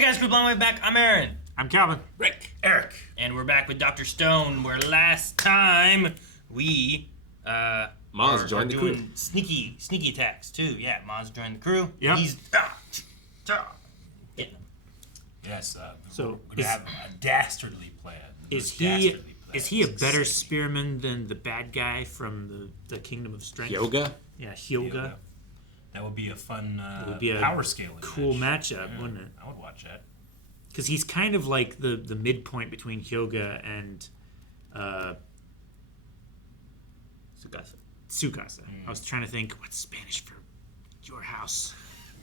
Hey guys, Group Long Way Back. I'm Aaron. I'm Calvin. Rick. Eric. And we're back with Dr. Stone, where last time we Maz joined the crew. doing sneaky attacks too. Yeah, Maz joined the crew. Yep. He's getting them. Yes. So we're gonna have a dastardly plan. Is he a better spearman than the bad guy from the Kingdom of Strength? Yoga? Yeah, Hyoga. That would be a fun Would be a power scaling. cool matchup, wouldn't it? I would watch that. Because he's kind of like the midpoint between Hyoga and Tsukasa. I was trying to think, what's Spanish for your house?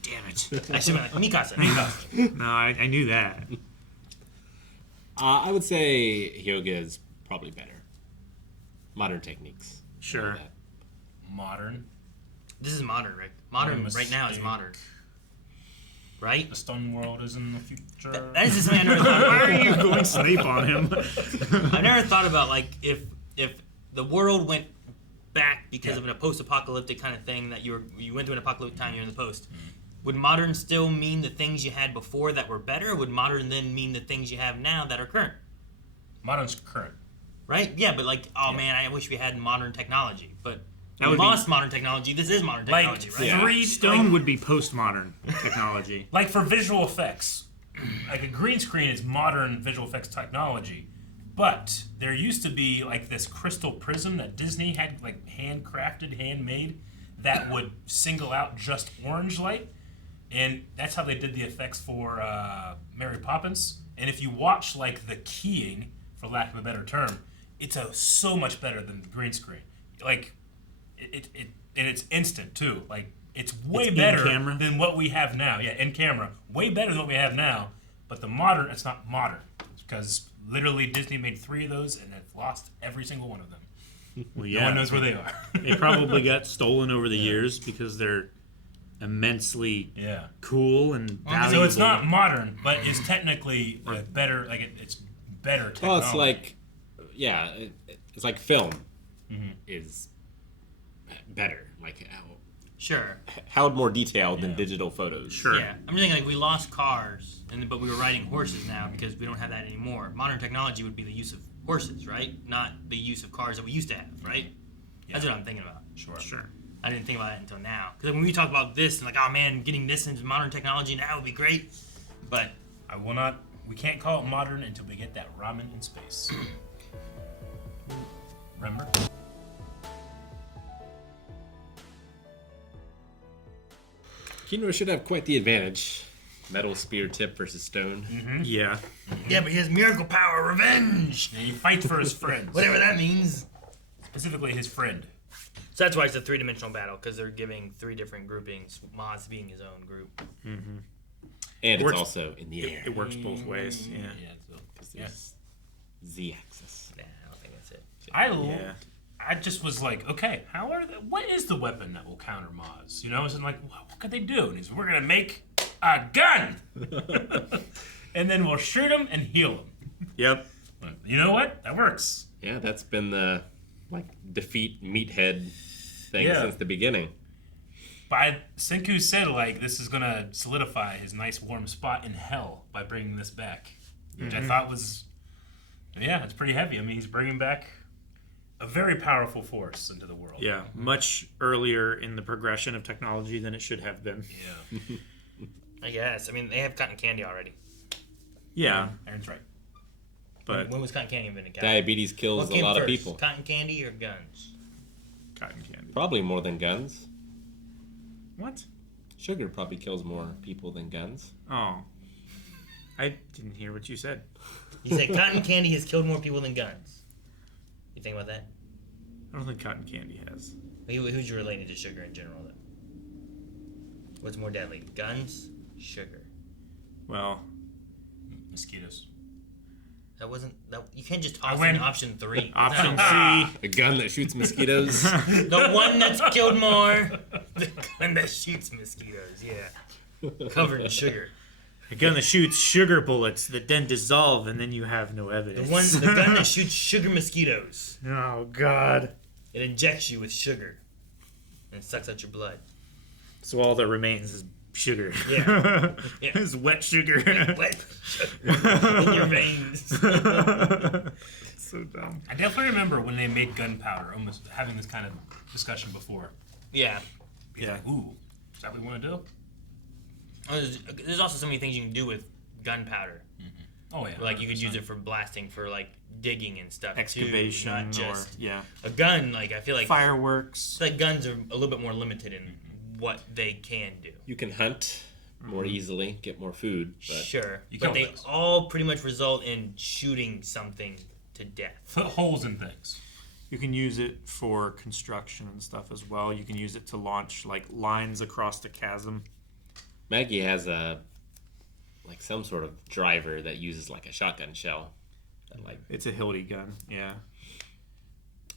Damn it. I should be like Mikasa. No, I knew that. I would say Hyoga is probably better. Modern techniques. Sure. Modern. This is modern, Rick. Modern right now is modern. Right? The Stone World is in the future. That is just something I never thought Why about. are you going Snape on him? I never thought about like if the world went back because of a post-apocalyptic kind of thing that you went through an apocalyptic time, you're in the post. Would modern still mean the things you had before that were better, or would modern then mean the things you have now that are current? Modern's current. Right? Yeah, but like, man, I wish we had modern technology. But That we would be- lost modern technology. This is modern technology, right? Yeah. Three Stone would be postmodern technology. like for visual effects, like a green screen is modern visual effects technology. But there used to be like this crystal prism that Disney had like handmade, that would single out just orange light. And that's how they did the effects for Mary Poppins. And if you watch like the keying, for lack of a better term, it's so much better than the green screen. Like it and it's instant too. Like it's way better in-camera? than what we have now. Yeah, in camera, way better than what we have now. But the modern, it's not modern because literally Disney made 3 of those and they've lost every single one of them. Well, No one knows where they are. They probably got stolen over the years because they're immensely cool and valuable. So it's not modern, but it's technically better. Like it's better technology. Well, it's like, it's like film is better. Like Sure. how more detailed than digital photos. Sure. Yeah. I'm thinking like we lost cars, but we were riding horses now because we don't have that anymore. Modern technology would be the use of horses, right? Not the use of cars that we used to have, right? That's what I'm thinking about. Sure. I didn't think about that until now. Because when we talk about this, and like, oh man, getting this into modern technology now would be great. But we can't call it modern until we get that ramen in space. Remember? Kinro should have quite the advantage. Metal spear tip versus stone. Yeah. yeah, but he has miracle power, revenge, And he fights for his friends. whatever that means. Specifically his friend. So that's why it's a 3-dimensional battle, because they're giving 3 different groupings. Maz being his own group. And it's Works- also in the air. It works both ways. Yeah. Because there's Z-axis. Nah, I don't think that's it. I just was like, okay, what is the weapon that will counter Maz? You know, it's like, what could they do? And he's, we're gonna make a gun, and then we'll shoot him and heal him. Yep. But you know what? That works. Yeah, that's been the defeat meathead thing since the beginning. But Senku said like this is gonna solidify his nice warm spot in hell by bringing this back, which I thought was, it's pretty heavy. I mean, he's bringing back a very powerful force into the world. Yeah. Much earlier in the progression of technology than it should have been. Yeah. I guess. I mean, they have cotton candy already. Yeah. Aaron's right. But When was cotton candy invented? guys? Diabetes kills What a came lot of first, people. Cotton candy or guns? cotton candy. Probably more than guns. What? Sugar probably kills more people than guns. Oh. I didn't hear what you said. He said cotton candy has killed more people than guns. You think about that? I don't think cotton candy has. Who's related to sugar in general, though? What's more deadly, guns, sugar? Well, Mosquitoes. That wasn't that. You can't just toss win. in option 3. option No. C. A gun that shoots mosquitoes. The one that's killed more. The gun that shoots mosquitoes. Yeah, covered in sugar. A gun that shoots sugar bullets that then dissolve, and then you have no The evidence. gun that shoots sugar mosquitoes. Oh God! It injects you with sugar, and sucks out your blood. So all that remains is sugar. Yeah. Yeah. It's wet sugar. Wet in your veins. So dumb. I definitely remember when they made gunpowder, almost having this kind of discussion before. Yeah. Being like, ooh, is that what we want to do? There's also so many things you can do with gunpowder. Oh, yeah. Like you could 100%. use it for blasting, for like digging and stuff. Excavation, too, not just or a gun. Like I feel like fireworks. like guns are a little bit more limited in what they can do. You can hunt more easily, get more food. But Sure, You but kill they things. all pretty much result in shooting something to death. Put holes in things. You can use it for construction and stuff as well. You can use it to launch like lines across the chasm. Maggie has some sort of driver that uses like a shotgun shell. That, like, It's a Hildy gun. Yeah.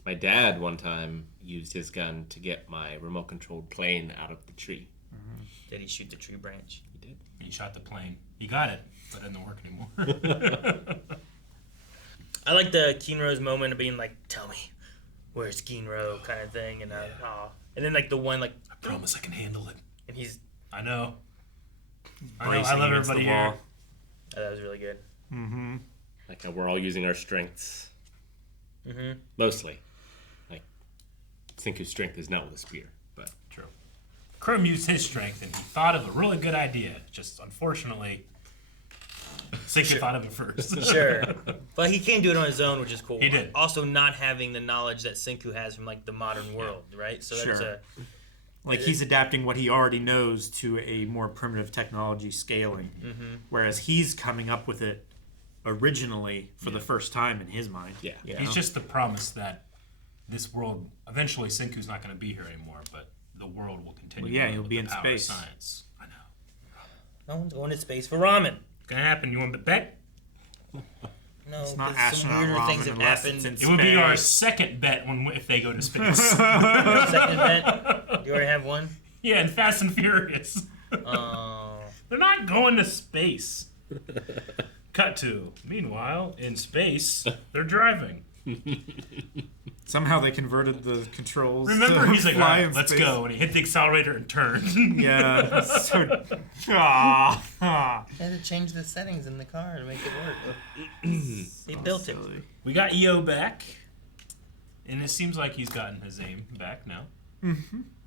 my dad one time used his gun to get my remote controlled plane out of the tree. Did he shoot the tree branch? He did. He shot the plane. He got it, but it didn't work anymore. I like the Kinro's moment of being like, "Tell me, where's Kinro?" kind of thing, and and then like the one like, I promise I can handle it. and he's I know. I Bracing love against the everybody wall. here. that was really good. Mm-hmm. Like how we're all using our strengths. Mm-hmm. Mostly. Like, Senku's strength is not with a spear, but True. Chrome used his strength and he thought of a really good idea. Just unfortunately, Senku thought of it first. Sure, but he can do it on his own, which is cool. He did. Also, not having the knowledge that Senku has from like the modern world, right? So that's Sure. Like he's adapting what he already knows to a more primitive technology scaling, whereas he's coming up with it originally for the first time in his mind. yeah. Yeah. He's just the promise that this world, eventually Senku's not going to be here anymore, but the world will continue. Well, yeah, on he'll with be the in power space. Of science. I know. no one's going to space for ramen. It's going to happen. You want to bet? No, It's not 'cause some astronaut weirder ramen things have unless happened. it's in It would be our space. second bet if they go to space. Second event. You already have one. Yeah, and Fast and Furious. Oh. They're not going to space. Cut to. Meanwhile, in space, they're driving. Somehow they converted the controls. Remember, to he's like, all fly right, in let's space. go. And he hit the accelerator and turned. Yeah. So, They had to change the settings in the car to make it work. They built it. silly. We got EO back. And it seems like he's gotten his aim back now.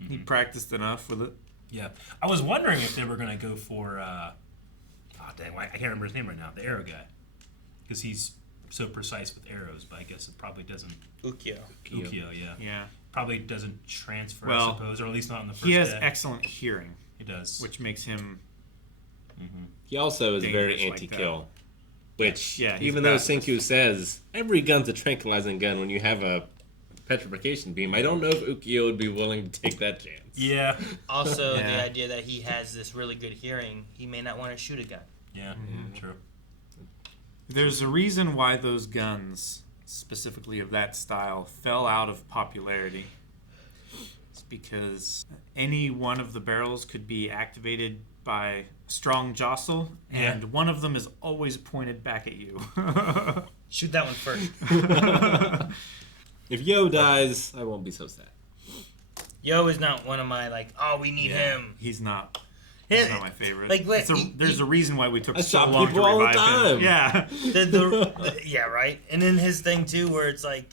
He practiced enough with it. Yeah. I was wondering if they were going to go for, dang, I can't remember his name right now, the arrow guy. Because he's so precise with arrows, but I guess it probably doesn't. Ukyo. Ukyo, yeah. Yeah. Probably doesn't transfer, Well, I suppose, or at least not in the first He has day. excellent hearing, He does. which makes him. He also is very Dangerous like anti-kill. Which, Yeah, he's even though badass. Senku says, every gun's a tranquilizing gun when you have a petrification beam, I don't know if Ukyo would be willing to take that chance. Yeah. Also, Yeah. the idea that he has this really good hearing, he may not want to shoot a gun. Yeah, true. There's a reason why those guns, specifically of that style, fell out of popularity. It's because any one of the barrels could be activated by strong jostle, and Yeah. one of them is always pointed back at you. Shoot that one first. If Yo dies, I won't be so sad. Yo is not one of my like. Oh, we need him. He's not. His- He's not my favorite. Like, what- There's a reason why we took I so shot long to people all the revive him. time. Yeah. Yeah, right. And then his thing too, where it's like,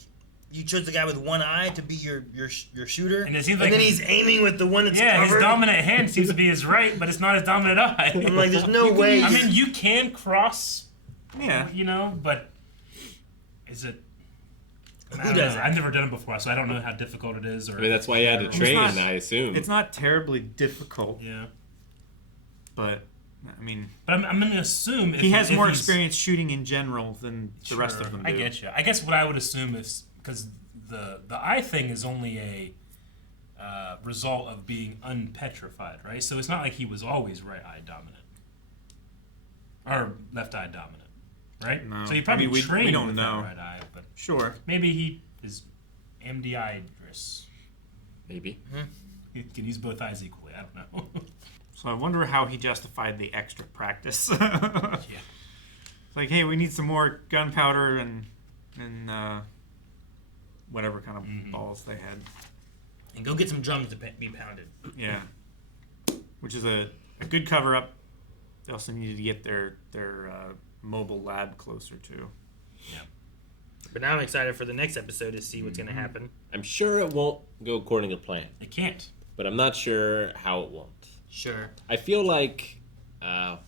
you chose the guy with one eye to be your shooter, And it seems like then his- he's aiming with the one that's Yeah, his covered. dominant hand seems to be his right, but it's not his dominant eye. I'm like, there's no way. I mean, you can cross, Yeah. you know, but is it? I don't does know. it? I've never done it before, so I don't know how difficult it is. Or I mean, that's why you had to train, not- I assume. It's not terribly difficult, yeah, but I mean, but I'm going to assume if he has if more he's- experience shooting in general than the rest of Sure, them do. I get you. I guess what I would assume is because the eye thing is only a result of being unpetrified, right? So it's not like he was always right eye dominant or left eye dominant, right? No. So he probably I mean, we trained don't with know. that right eye, but Sure. maybe he is ambidextrous. Maybe. He can use both eyes equally. I don't know. So I wonder how he justified the extra practice. Yeah. It's like, hey, we need some more gunpowder and whatever kind of balls they had. and go get some drums to be pounded. Yeah. Which is a a good cover up. They also needed to get their mobile lab closer too. Yeah. But now I'm excited for the next episode to see what's going to happen. I'm sure it won't go according to plan, It can't. but I'm not sure how it won't. Sure. I feel like,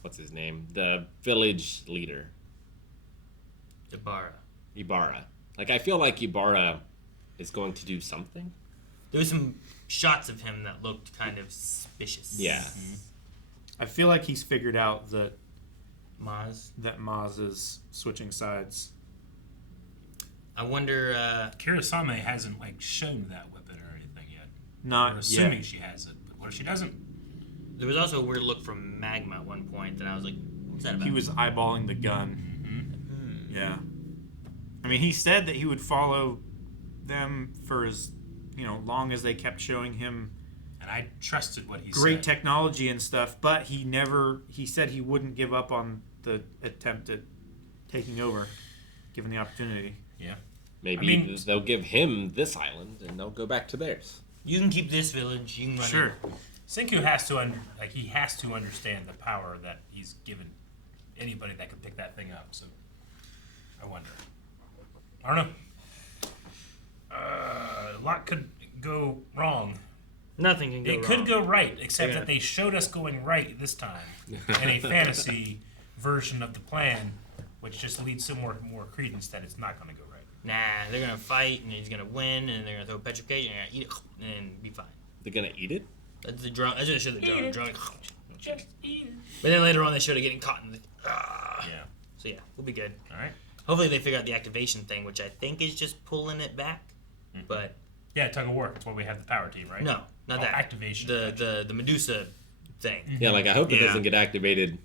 what's his name? The village leader, Ibarra. Like, I feel like Ibarra is going to do something. There was some shots of him that looked kind of suspicious. Yeah. I feel like he's figured out that Maz. is switching sides. I wonder. Kirasame hasn't shown that weapon or anything yet. Not We're assuming yet. she has it, but what if she doesn't? There was also a weird look from Magma at one point that I was like, what's that about? He was eyeballing the gun. Yeah. I mean, he said that he would follow them for as long as they kept showing him And I trusted what he great said. technology and stuff, but he said he wouldn't give up on the attempt at taking over, given the opportunity. Yeah. Maybe they'll give him this island and they'll go back to theirs. You can keep this village. You can run Sure. it. Senku has to he has to understand the power that he's given anybody that can pick that thing up. So I wonder. I don't know. A lot could go wrong. Nothing can go It wrong. could go right, except Yeah. that they showed us going right this time in a fantasy version of the plan, which just leads to more credence that it's not going to go right. Nah, they're gonna fight and he's gonna win and they're gonna throw petrification and they're gonna eat it and be fine. They're gonna eat it? That's the drone. That's what they showed the drone. it. Drone. Just eat it. But then later on they showed it getting caught in the. Yeah. So yeah, we'll be good. All right. Hopefully they figure out the activation thing, which I think is just pulling it back. But Yeah, tug of war. That's why we have the power team, right? no, not that. Activation. The Medusa thing. Yeah, like I hope it Yeah. doesn't get activated.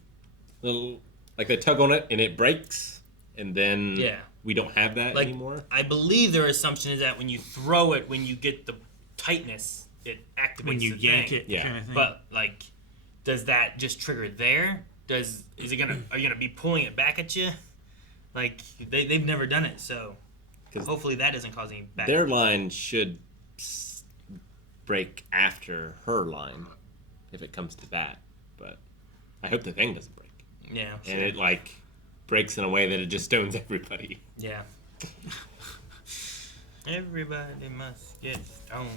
Like they tug on it and it breaks, and then Yeah. we don't have that Like anymore. I believe their assumption is that when you throw it, when you get the tightness, it activates When you the yank thing. it, Yeah. kind of thing. But like, does that just trigger there? Are you gonna be pulling it back at you? Like they've never done it, so 'Cause hopefully that doesn't cause any back. Their line should break after her line, if it comes to that. But I hope the thing doesn't break, Yeah. and it breaks in a way that it just stones everybody. Yeah. Everybody must get stoned.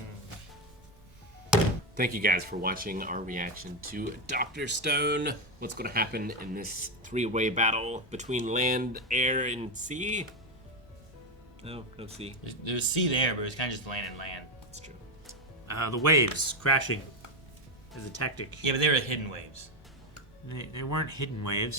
Thank you guys for watching our reaction to Dr. Stone. What's going to happen in this three-way battle between land, air, and sea? No sea. There's sea there, but it's kind of just land and land. That's true. The waves crashing is a tactic. Yeah, but they were hidden waves. They weren't hidden waves.